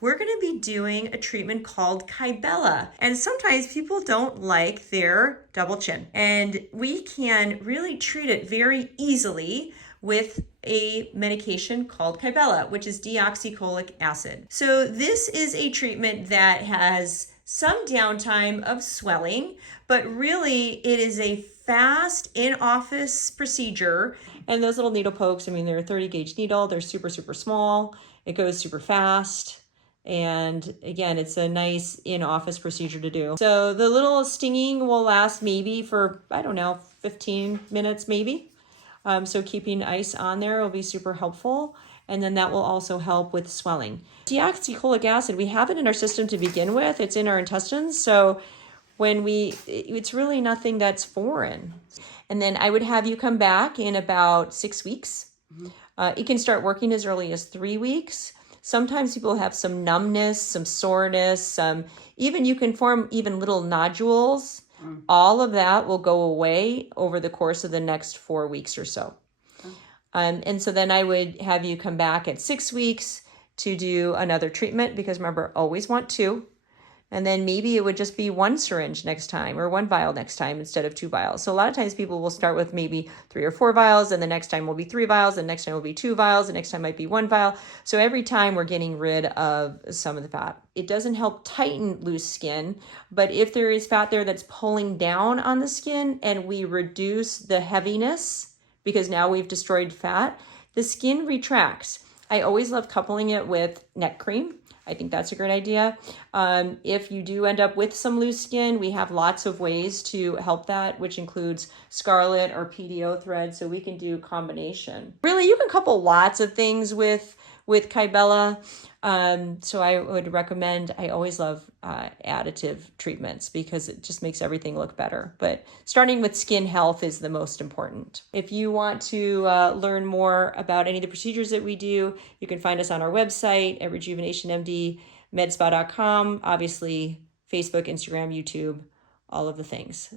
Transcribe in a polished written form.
we're going to be doing a treatment called Kybella. And sometimes people don't like their double chin, and we can really treat it very easily with a medication called Kybella, which is deoxycholic acid. So this is a treatment that has some downtime of swelling, but really it is a fast in-office procedure. And those little needle pokes, I mean, they're a 30 gauge needle. They're super, super small. It goes super fast. And again, it's a nice in-office procedure to do. So the little stinging will last maybe for, I don't know, 15 minutes maybe. So keeping ice on there will be super helpful. And then that will also help with swelling. Deoxycholic acid, we have it in our system to begin with. It's in our intestines. So it's really nothing that's foreign. And then I would have you come back in about 6 weeks. It can start working as early as 3 weeks. Sometimes people have some numbness, some soreness, even you can form even little nodules. All of that will go away over the course of the next 4 weeks or so. And so then I would have you come back at 6 weeks to do another treatment, because remember, always want 2. And then maybe it would just be 1 syringe next time, or 1 vial next time instead of 2 vials. So a lot of times people will start with maybe 3 or 4 vials, and the next time will be 3 vials, and next time will be 2 vials, the next time might be 1 vial. So every time we're getting rid of some of the fat. It doesn't help tighten loose skin, but if there is fat there that's pulling down on the skin and we reduce the heaviness, because now we've destroyed fat, the skin retracts. I always love coupling it with neck cream. I think that's a great idea. If you do end up with some loose skin, we have lots of ways to help that, which includes scarlet or PDO thread, so we can do combination. Really, you can couple lots of things with Kybella. So I would recommend, I always love additive treatments because it just makes everything look better. But starting with skin health is the most important. If you want to learn more about any of the procedures that we do, you can find us on our website at RejuvenationMD, medspa.com, obviously Facebook, Instagram, YouTube, all of the things.